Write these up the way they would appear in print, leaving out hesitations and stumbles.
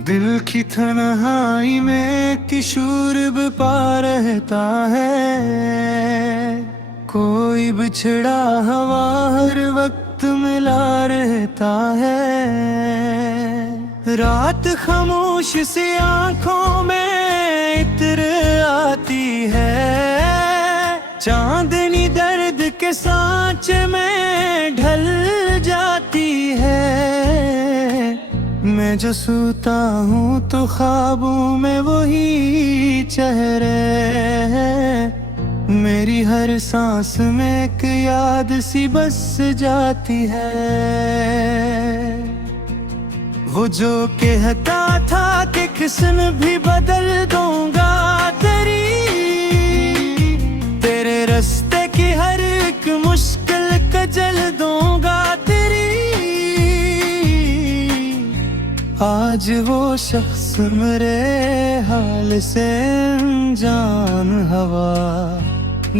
दिल की तन्हाई में किशोर पा रहता है। कोई बिछड़ा हवा हर वक्त मिला रहता है। रात खामोश सी आंखों में इत्र आती है। चांदनी दर्द के सांचे में ढल जाती है। मैं जो सोता हूँ तो ख्वाबों में वही चेहरे हैं। मेरी हर सांस में एक याद सी बस जाती है। वो जो कहता था कि किस्म भी बदल दूंगा तेरे रास्ते की हर एक मुश्किल कजल दूंगा तेरी। आज वो शख्स मेरे हाल से अनजान हवा,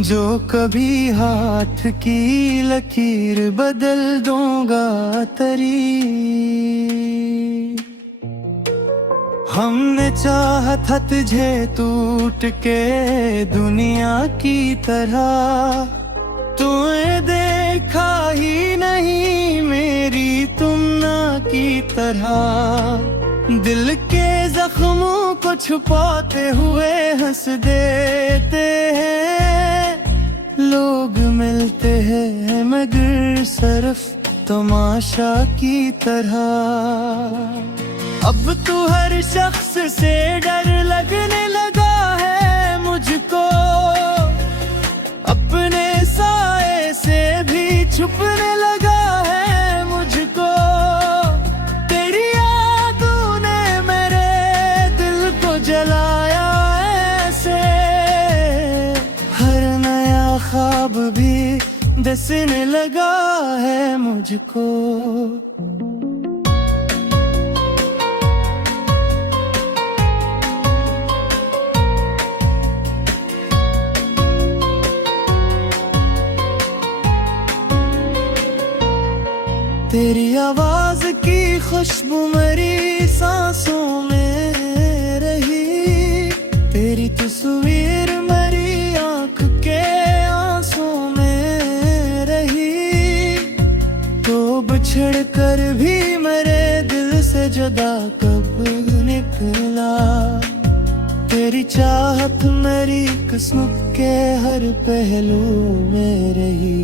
जो कभी हाथ की लकीर बदल दूंगा तेरी। हमने चाहा था तुझे टूट के दुनिया की तरह, तूने देखा ही नहीं मेरी तुमना की तरह। दिल के जख्मों को छुपाते हुए हंस देते हैं। लोग मिलते हैं मगर सिर्फ तमाशा की तरह। अब तू हर शख्स से डर लगने लगा है मुझको, अपने साए से भी छुपने लगा है मुझको। तेरी यादों ने मेरे दिल को जलाया ऐसे, हर नया ख्वाब भी दिसने लगा है मुझको। तेरी आवाज की खुशबू मेरी सांसों में रही, तेरी तस्वीर मेरी आंख के आंसू में रही। तो बिछड़ कर भी मेरे दिल से जुदा कब निकला। तेरी चाहत मेरी किस्मत के हर पहलू में रही।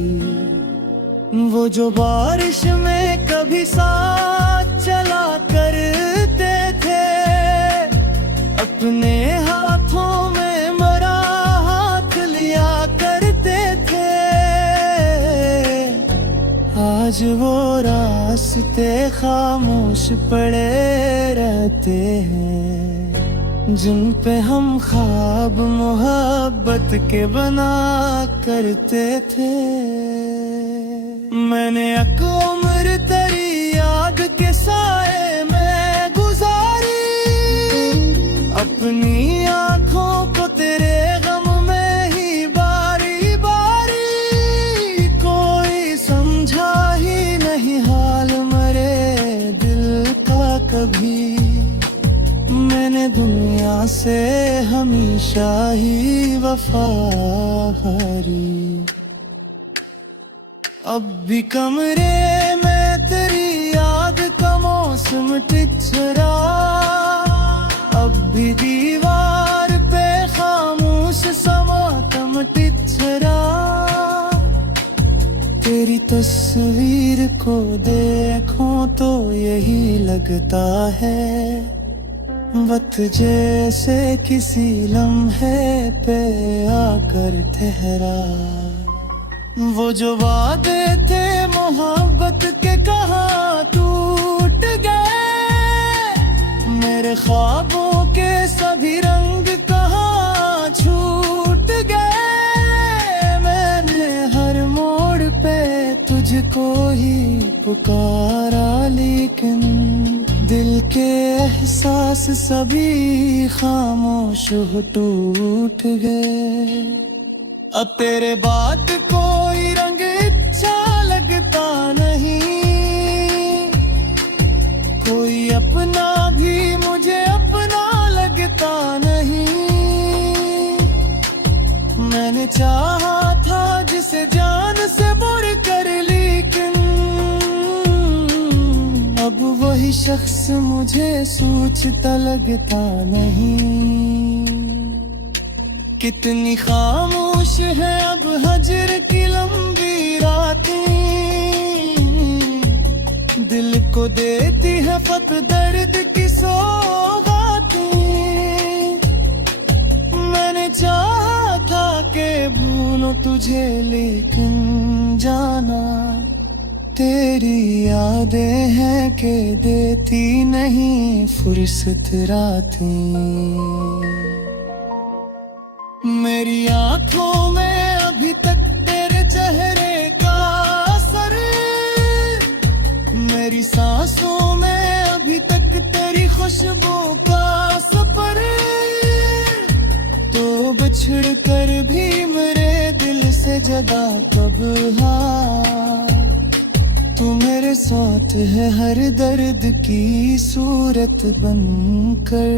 वो जो बारिश में कभी साथ चला करते थे, अपने हाथों में मरा हाथ लिया करते थे। आज वो रास्ते खामोश पड़े रहते हैं, जिन पे हम ख्वाब मोहब्बत के बना करते थे। मैंने एक उम्र तेरी याद के साए में गुजारी, अपनी आंखों को तेरे गम में ही बारी बारी। कोई समझा ही नहीं हाल मेरे दिल का कभी। मैंने दुनिया से हमेशा ही वफा हारी। अब भी कमरे में तेरी याद का मौसम टिचरा, अब भी दीवार पे खामोश समातम टिचरा। तेरी तस्वीर को देखूं तो यही लगता है, वक्त जैसे किसी लम्हे पे आकर ठहरा। वो जो वादे थे मोहब्बत के कहाँ टूट गए, मेरे ख्वाबों के सभी रंग कहाँ छूट गए। मैंने हर मोड़ पे तुझको ही पुकारा, लेकिन दिल के एहसास सभी खामोश हो टूट गए। अब तेरे बाद कोई रंग अच्छा लगता नहीं, कोई अपना भी मुझे जान से बढ़ कर, लेकिन अब वही शख्स मुझे सोचता लगता नहीं। कितनी खामोश है अब हजर की लंबी रातें, दिल को देती है फत दर्द की सौगातें। मैंने चाहा था कि भूलो तुझे, लेकिन जाना तेरी यादें हैं कि देती नहीं फुर्सत रातें। मेरी आंखों में अभी तक तेरे चेहरे का असर, मेरी सांसों में अभी तक तेरी खुशबू का सफर। तो बिछड़ कर भी मेरे दिल से जगा कब, हाँ तू मेरे साथ है हर दर्द की सूरत बनकर।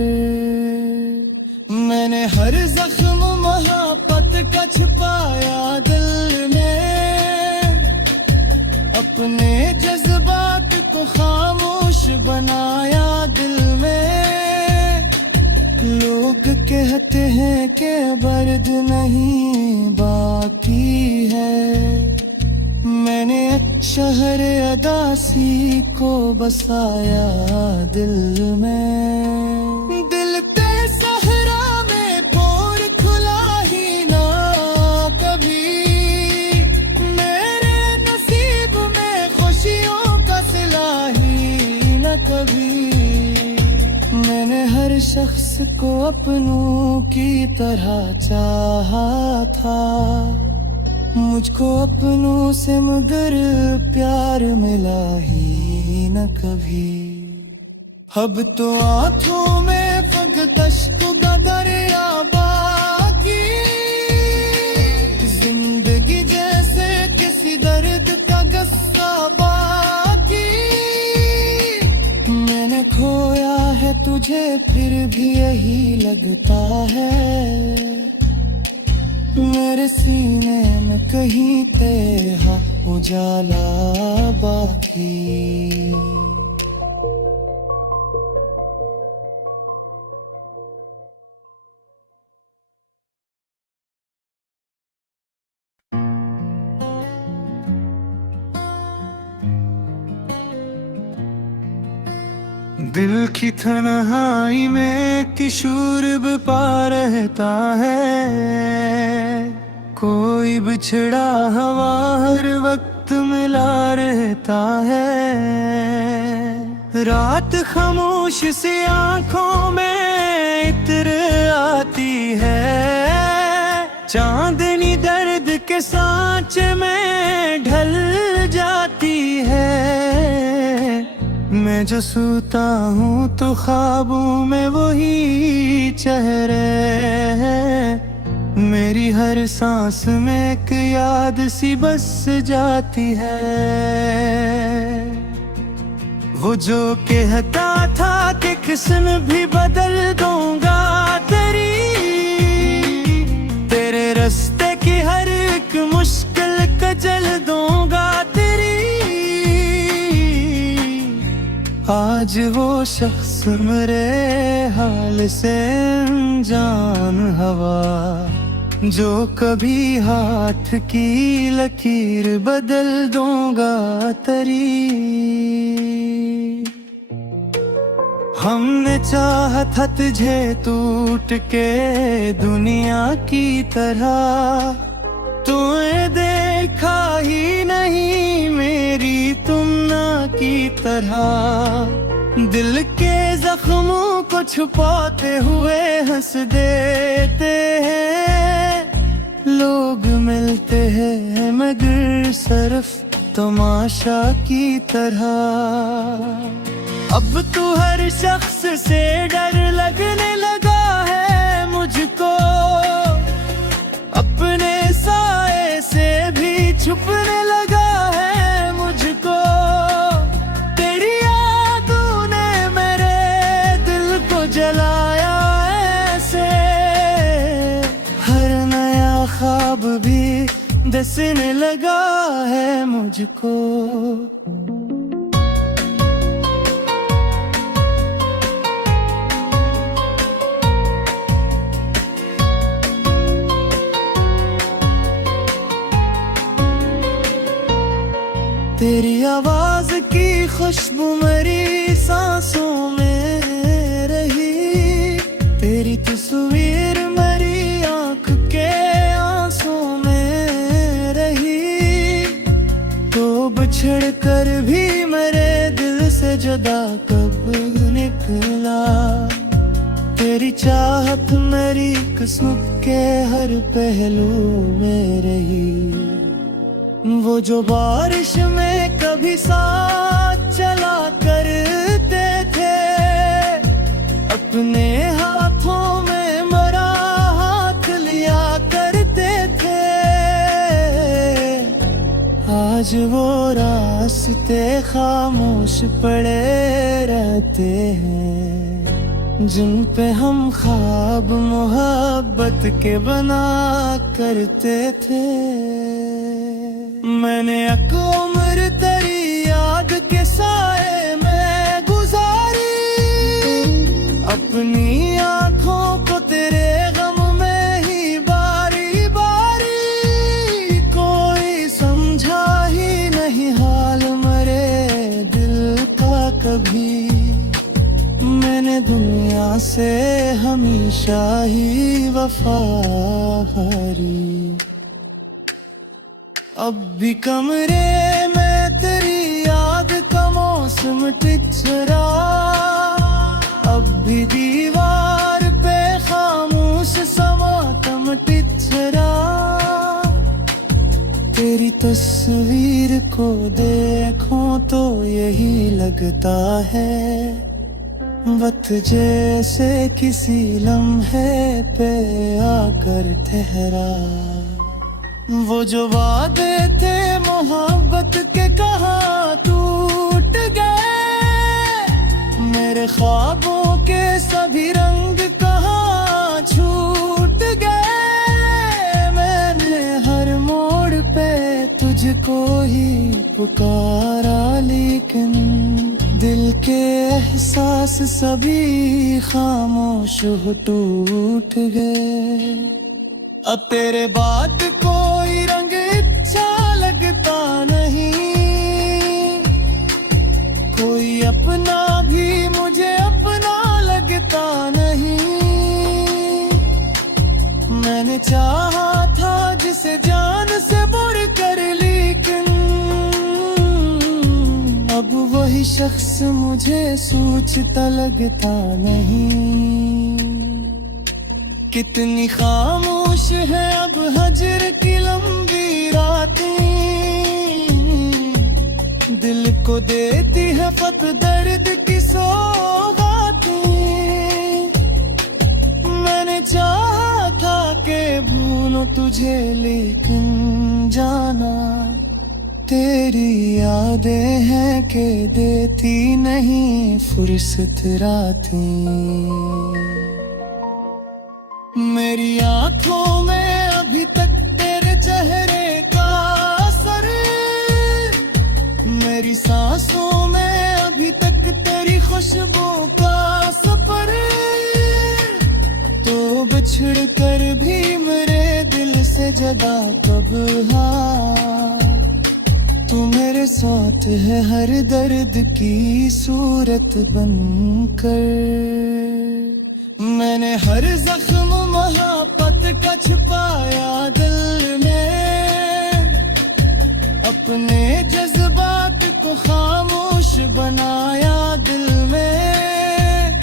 मैंने हर जख्म मोहब्बत का छुपाया दिल में, अपने जज्बात को खामोश बनाया दिल में। लोग कहते हैं कि दर्द नहीं बाकी है, मैंने शहर अदासी को बसाया दिल में। दिल ते सहरा में पोर खुला ही ना कभी, मेरे नसीब में खुशियों का सिला ही न कभी। मैंने हर शख्स को अपनों की तरह चाहा था, मुझको अपनों से मगर प्यार मिला ही न कभी। अब तो आंखों में फकत अश्क का दरिया बाकी, जिंदगी जैसे किसी दर्द का गस्सा बाकी। मैंने खोया है तुझे फिर भी यही लगता है, मेरे सीने में कहीं तेहा उजाला बाकी। दिल की तन्हाई में किशोर पा रहता है, कोई बिछड़ा हवा हर वक्त मिला रहता है। रात खामोश सी आंखों में इत्र आती है, चांदनी दर्द के सांचे में ढल जाती है। मैं जो सोता हूँ तो ख्वाबों में वही चेहरे हैं, मेरी हर सांस में एक याद सी बस जाती है। वो जो कहता था कि किस्म भी बदल दूंगा तेरे रास्ते की हर एक मुश्किल कजल दूंगा तेरी। आज वो शख्स मेरे हाल से अनजान हवा, जो कभी हाथ की लकीर बदल दूंगा तेरी। हमने चाहा था तुझे टूट के दुनिया की तरह, तूने देखा ही नहीं मेरी तुमना की तरह। दिल के जख्मों को छुपाते हुए हंस देते हैं लोग, मिलते हैं मगर सिर्फ तमाशा की तरह। अब तू हर शख्स से डर लगने लगा है मुझको, अपने साए से भी छुपने लगा है मुझको। तेरी यादों ने मेरे दिल को जलाया ऐसे, हर नया ख्वाब भी दिस हंसने लगा है मुझको। तेरी आवाज की खुशबू मेरी सांसों में रही, तेरी तस्वीर मेरी आंख के आंसू में रही। तो बिछड़ कर भी मेरे दिल से जुदा कब निकला, तेरी चाहत मेरी किस्मत के हर पहलू में रही। वो जो बारिश में कभी साथ चला करते थे, अपने हाथों में मरा हाथ लिया करते थे। आज वो रास्ते खामोश पड़े रहते हैं, जिन पे हम ख्वाब मोहब्बत के बना करते थे। मैंने एक उम्र तेरी याद के साए में गुजारी, अपनी आंखों को तेरे गम में ही बारी बारी। कोई समझा ही नहीं हाल मेरे दिल का कभी, मैंने दुनिया से हमेशा ही वफा हारी। अब भी कमरे में तेरी याद का मौसम टिचरा, अब भी दीवार पे खामोश समातम टिचरा। तेरी तस्वीर को देखूं तो यही लगता है, वक्त जैसे किसी लम्हे पे आकर ठहरा। वो जो वादे थे मोहब्बत के कहाँ टूट गए, मेरे ख्वाबों के सभी रंग कहाँ छूट गए। मैंने हर मोड़ पे तुझको ही पुकारा, लेकिन दिल के एहसास सभी खामोश हो टूट गए। अब तेरे बाद कोई रंग अच्छा लगता नहीं, कोई अपना भी मुझे अपना लगता नहीं। मैंने चाहा था जिसे जान से बढ़ कर, लेकिन अब वही शख्स मुझे सोचता लगता नहीं। कितनी खामोश है अब हजर की लंबी रातें, दिल को देती है फत दर्द की सौगातें। मैंने चाहा था कि भूलूं तुझे, लेकिन जाना तेरी यादें हैं कि देती नहीं फुर्सत रातें। मेरी आंखों में अभी तक तेरे चेहरे का असर, मेरी सांसों में अभी तक तेरी खुशबू का सफर। तो बिछड़ कर भी मेरे दिल से जगा कब हाँ, तू मेरे साथ है हर दर्द की सूरत बनकर। मैंने हर जख्म मोहब्बत का छुपाया दिल में, अपने जज्बात को खामोश बनाया दिल में।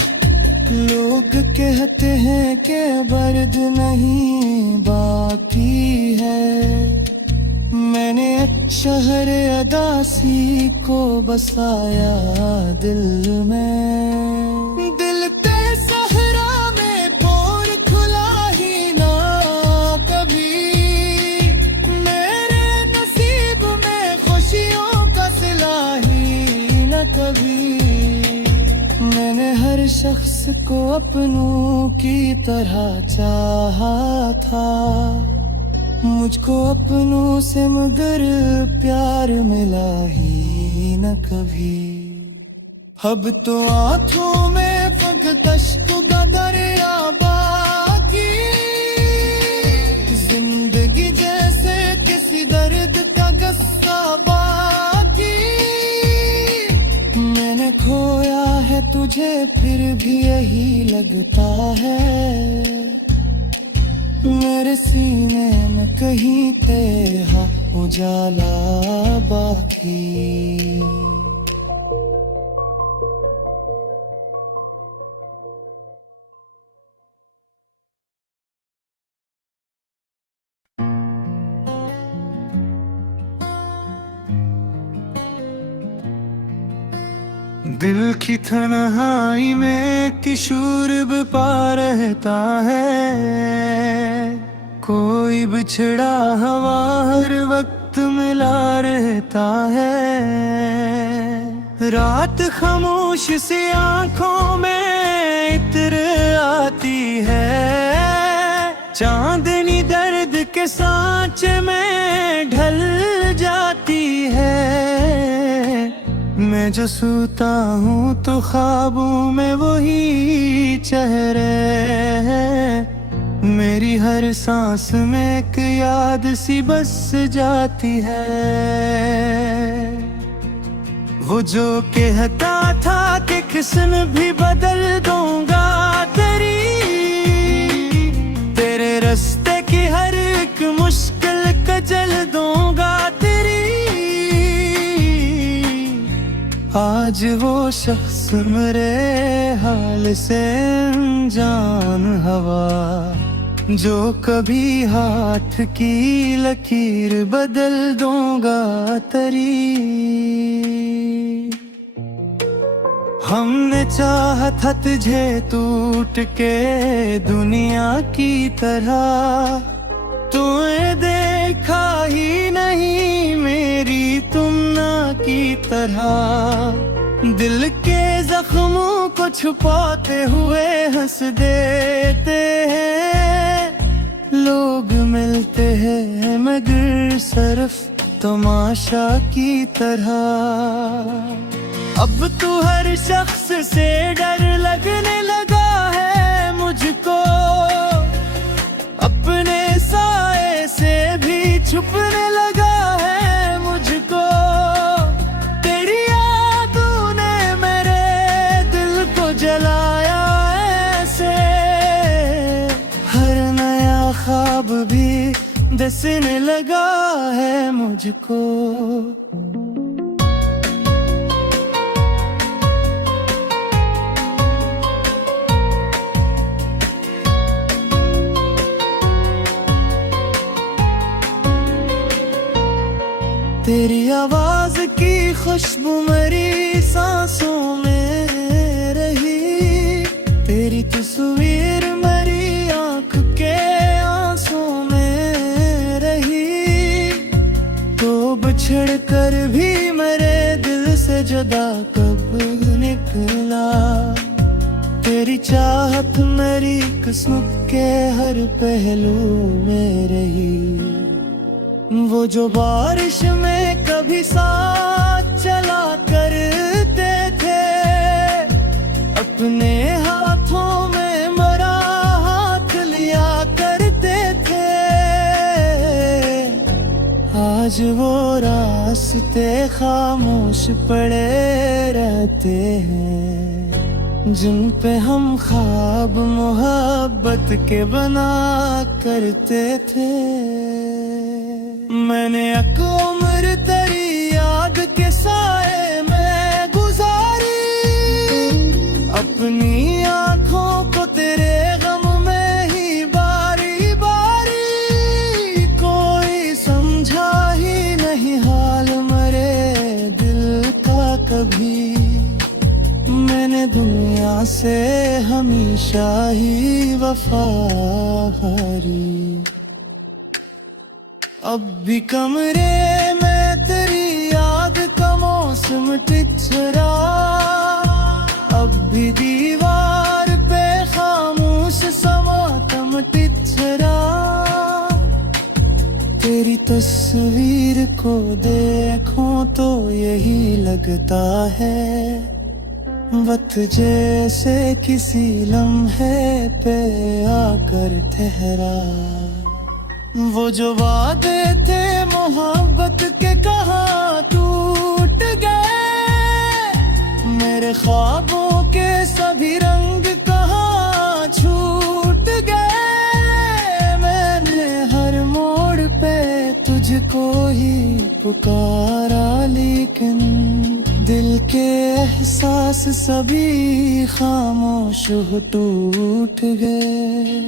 लोग कहते हैं कि दर्द नहीं बाकी है, मैंने शहर अदासी को बसाया दिल में। दिल ते सहरा में पोर खुला ही ना कभी, मेरे नसीब में खुशियों का सिला ही न कभी। मैंने हर शख्स को अपनों की तरह चाहा था, मुझको अपनों से मगर प्यार मिला ही न कभी। अब तो आंखों में फकत अश्क का दरिया बाकी, जिंदगी जैसे किसी दर्द का गस्सा बाकी। मैंने खोया है तुझे फिर भी यही लगता है, मेरे सीने में कहीं तेरा उजाला बाकी। दिल की तन्हाई में किशोर बपा रहता है, कोई बिछड़ा हवा हर वक्त मिला रहता है। रात खामोश सी आंखों में इत्र आती है, चांदनी दर्द के सांचे में ढल जाती है। मैं जो सोता हूँ तो ख्वाबों में वही चेहरे हैं, मेरी हर सांस में एक याद सी बस जाती है। वो जो कहता था कि किस्म भी बदल दूंगा तेरे रास्ते की हर एक मुश्किल कजल दूंगा तेरी। आज वो शख्स मेरे हाल से अनजान हवा, जो कभी हाथ की लकीर बदल दूंगा तेरी। हमने चाहा था तुझे टूट के दुनिया की तरह, तूने देखा ही नहीं मेरी तुमना की तरह। दिल के जख्मों को छुपाते हुए हंस देते हैं लोग, मिलते हैं मगर सिर्फ तमाशा की तरह। अब तू हर शख्स से डर लगने लगा है मुझको, अपने साए से भी छुपने लगा है मुझको। तेरी यादों ने मेरे दिल को जलाया ऐसे, हर नया ख्वाब भी दिसने लगा है मुझको। तेरी आवाज की खुशबू मेरी सांसों में रही, तेरी तस्वीर मेरी आंख के आंसू में रही। तो बिछड़ कर भी मेरे दिल से जुदा कब निकला, तेरी चाहत मेरी किस्मत के हर पहलू में रही। वो जो बारिश में कभी साथ चला करते थे, अपने हाथों में मरा हाथ लिया करते थे। आज वो रास्ते खामोश पड़े रहते हैं, जिन पे हम ख्वाब मोहब्बत के बना करते थे। मैंने एक उम्र तेरी याद के साए में गुजारी, अपनी आंखों को तेरे गम में ही बारी बारी। कोई समझा ही नहीं हाल मेरे दिल का कभी, मैंने दुनिया से हमेशा ही वफा हारी। अब भी कमरे में तेरी याद का मौसम टिचरा, अब भी दीवार पे खामोश समातम टिचरा। तस्वीर को देखूं तो यही लगता है वक्त जैसे किसी लम्हे पे आकर ठहरा। वो जो वादे थे मोहब्बत के कहाँ टूट गए, मेरे ख्वाबों के सभी रंग कहाँ छूट गए। मैंने हर मोड़ पे तुझको ही पुकारा, लेकिन दिल के एहसास सभी खामोश हो टूट गए।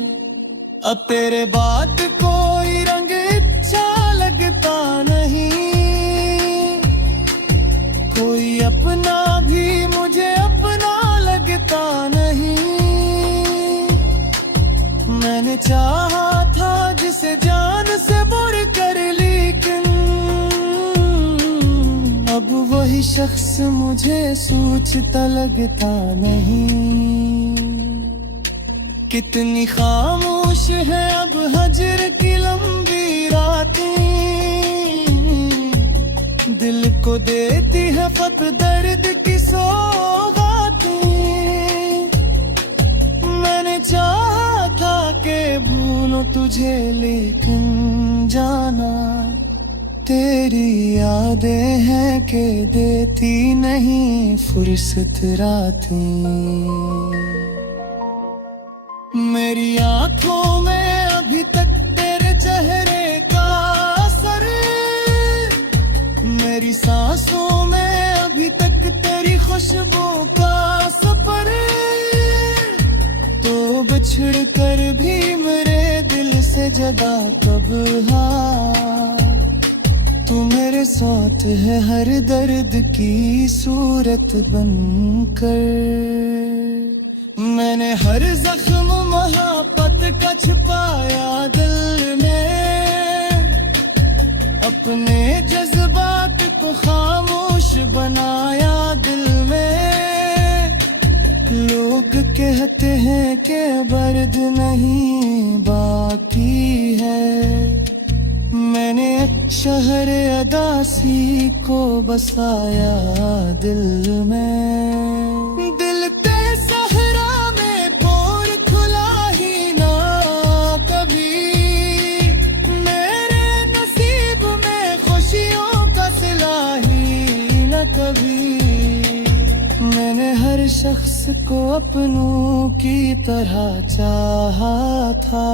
अब तेरे बात कोई रंग अच्छा लगता नहीं, कोई अपना भी मुझे अपना लगता नहीं। मैंने चाहा था जिसे जान से बढ़ कर, लेकिन अब वही शख्स मुझे सोचता लगता नहीं। कितनी खामोश है अब हजर की लंबी रातें, दिल को देती है फत दर्द की सौगातें। मैंने चाहा था कि भूलो तुझे, लेकिन जाना तेरी यादें हैं कि देती नहीं फुर्सत रातें। मेरी आंखों में अभी तक तेरे चेहरे का असर, मेरी सांसों में अभी तक तेरी खुशबू का सफर। तो बिछड़ कर भी मेरे दिल से जदा कब हाँ, तू मेरे साथ है हर दर्द की सूरत बनकर। मैंने हर जख्म मोहब्बत का छुपाया दिल में, अपने जज्बात को खामोश बनाया दिल में। लोग कहते हैं कि दर्द नहीं बाकी है, मैंने शहर अदासी को बसाया दिल में। दिल ते सहरा में पोर खुला ही ना कभी, मेरे नसीब में खुशियों का सिला ही न कभी। मैंने हर शख्स को अपनों की तरह चाहा था,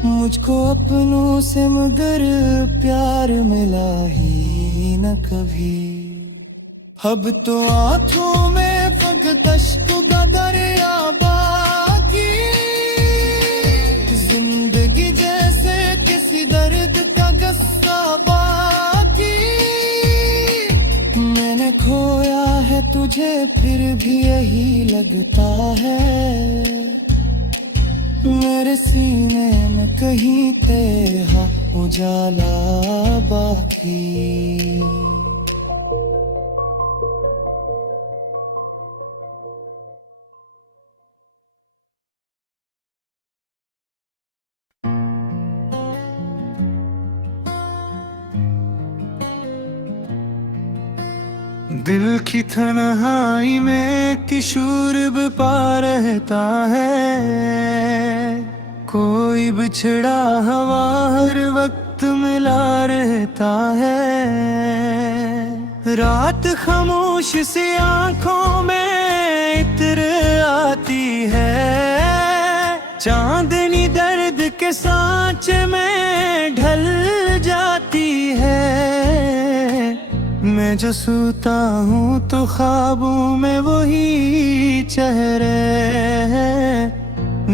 मुझको अपनों से मगर प्यार मिला ही न कभी। अब तो आंखों में फकत अश्क का दरिया बाकी, जिंदगी जैसे किसी दर्द का गस्सा बाकी। मैंने खोया है तुझे फिर भी यही लगता है, मेरे सीने में कहीं तेरा उजाला बाकी। दिल की तन्हाई में किशोर बपा रहता है, कोई बिछड़ा हवा हर वक्त मिला रहता है। रात खामोश सी आंखों में इत्र आती है, चांदनी दर्द के सांचे में ढल जाती है। मैं जो सोता हूँ तो ख्वाबों में वही चेहरे हैं,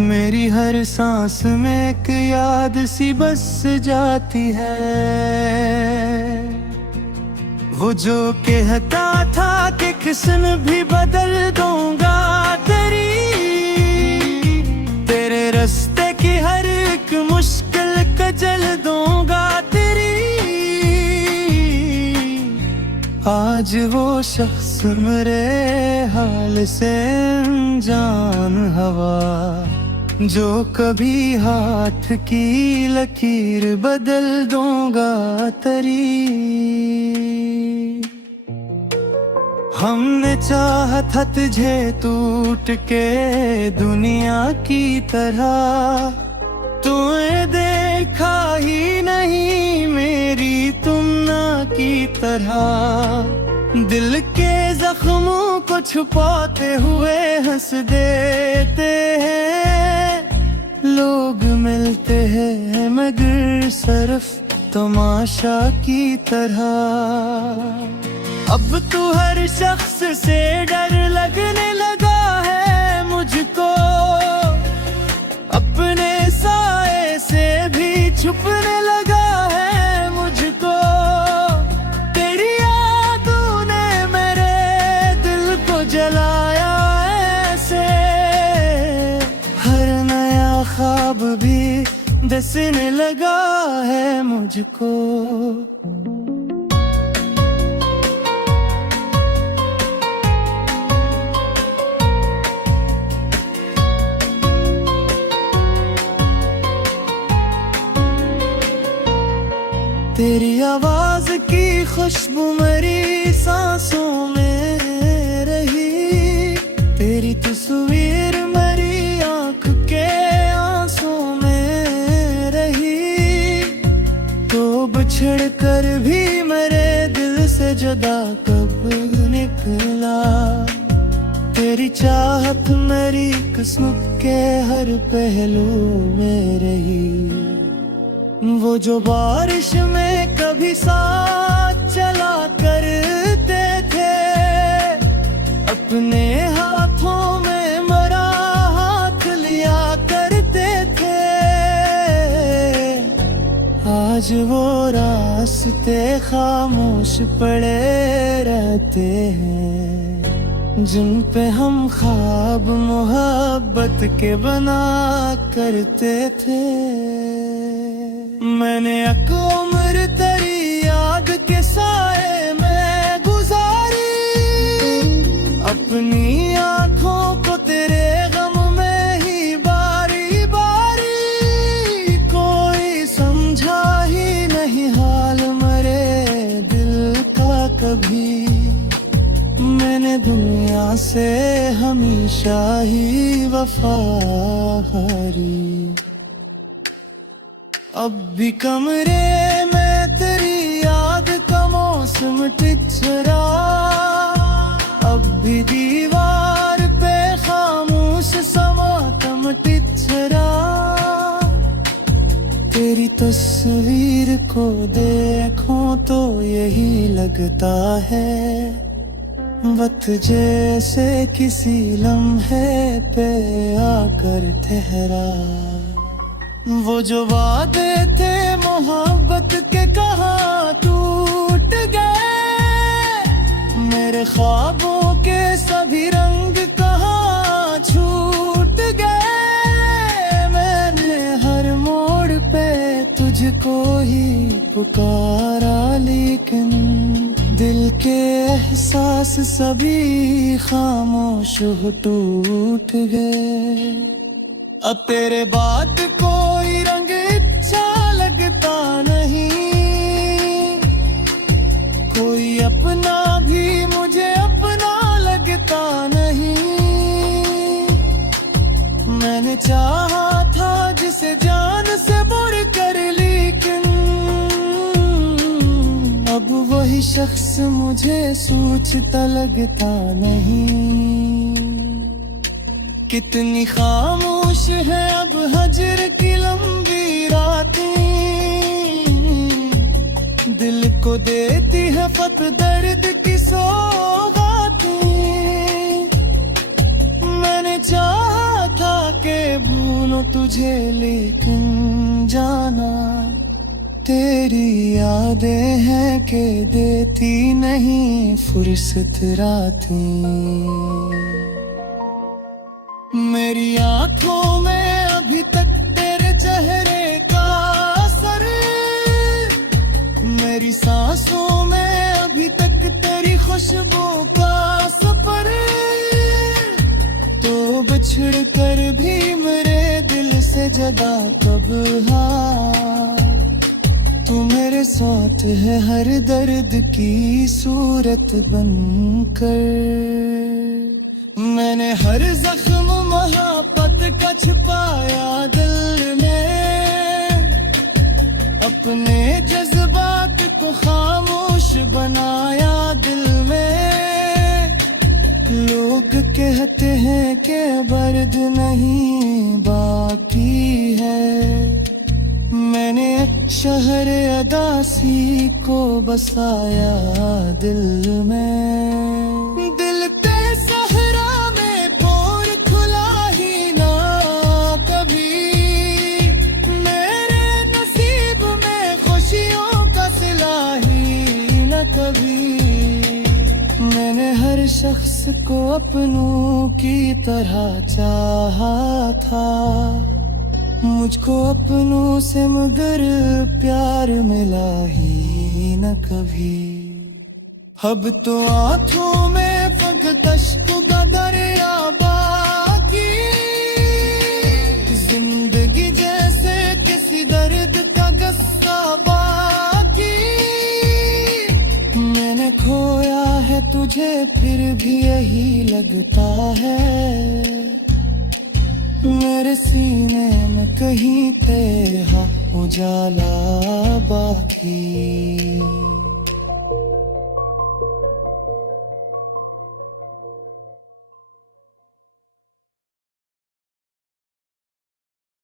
मेरी हर सांस में एक याद सी बस जाती है। वो जो कहता था कि किस्म भी बदल दूंगा तेरे रास्ते की हर एक मुश्किल कजल दूंगा तेरी। आज वो शख्स मेरे हाल से अनजान हवा, जो कभी हाथ की लकीर बदल दूंगा तेरी। हमने चाहा था तुझे टूट के दुनिया की तरह, तूने देखा ही नहीं मेरी तुमना की तरह। दिल के जख्मों को छुपाते हुए हंस देते हैं लोग, मिलते हैं मगर सिर्फ तमाशा की तरह। अब तू हर शख्स से डर लगने लगा है मुझको, अपने साए से भी छुपने लगा है मुझको। तेरी यादों ने मेरे दिल को जलाया ऐसे, हर नया ख्वाब भी दिसने लगा है मुझको। तेरी आवाज की खुशबू मेरी सांसों में रही, तेरी तस्वीर मेरी आंख के आंसू में रही। तो बिछड़ कर भी मेरे दिल से जुदा कब निकला, तेरी चाहत मेरी किस्मत के हर पहलू में रही। वो जो बारिश में कभी साथ चला करते थे, अपने हाथों में मेरा हाथ लिया करते थे। आज वो रास्ते खामोश पड़े रहते हैं, जिन पे हम ख्वाब मोहब्बत के बना करते थे। मैंने एक उम्र तेरी याद के साए में गुजारी, अपनी आंखों को तेरे गम में ही बारी बारी। कोई समझा ही नहीं हाल मेरे दिल का कभी, मैंने दुनिया से हमेशा ही वफा हारी। अब भी कमरे में तेरी याद का मौसम टिचरा, अब भी दीवार पे खामोश समातम टिचरा। तेरी तस्वीर को देखूं तो यही लगता है, वक्त जैसे किसी लम्हे पे आकर ठहरा। वो जो वादे थे मोहब्बत के कहाँ टूट गए, मेरे ख्वाबों के सभी रंग कहाँ छूट गए। मैंने हर मोड़ पे तुझको ही पुकारा, लेकिन दिल के एहसास सभी खामोश हो टूट गए। अब तेरे बाद कोई रंग अच्छा लगता नहीं, कोई अपना भी मुझे अपना लगता नहीं। मैंने चाहा था जिसे जान से बढ़ कर, लेकिन अब वही शख्स मुझे सोचता लगता नहीं। कितनी खामोश है अब हजर की लंबी रातें, दिल को देती है फत दर्द की सौगातें। मैंने चाहा था कि भूलो तुझे, लेकिन जाना तेरी यादें हैं कि देती नहीं फुर्सत रातें। मेरी आंखों में अभी तक तेरे चेहरे का असर, मेरी सांसों में अभी तक तेरी खुशबू का सफर। तो बिछड़ कर भी मेरे जगह कब, हाँ तू मेरे साथ है हर दर्द की सूरत बनकर। मैंने हर जख्म मोहब्बत का छुपाया दिल में, अपने जज्बात को खामोश बनाया दिल में। लोग कहते हैं कि दर्द नहीं बाकी है, मैंने शहर अदासी को बसाया दिल में। दिल ते सहरा में पोर खुला ही ना कभी, मेरे नसीब में खुशियों का सिला ही न कभी। मैंने हर शख्स को अपनों की तरह चाहा था, मुझको अपनों से मगर प्यार मिला ही न कभी। अब तो आंखों में फकत अश्क का दरिया बाकी, जिंदगी जैसे किसी दर्द का गस्सा बाकी। मैंने खोया है तुझे फिर भी यही लगता है, मेरे सीने में कहीं तेरा उजाला बाकी।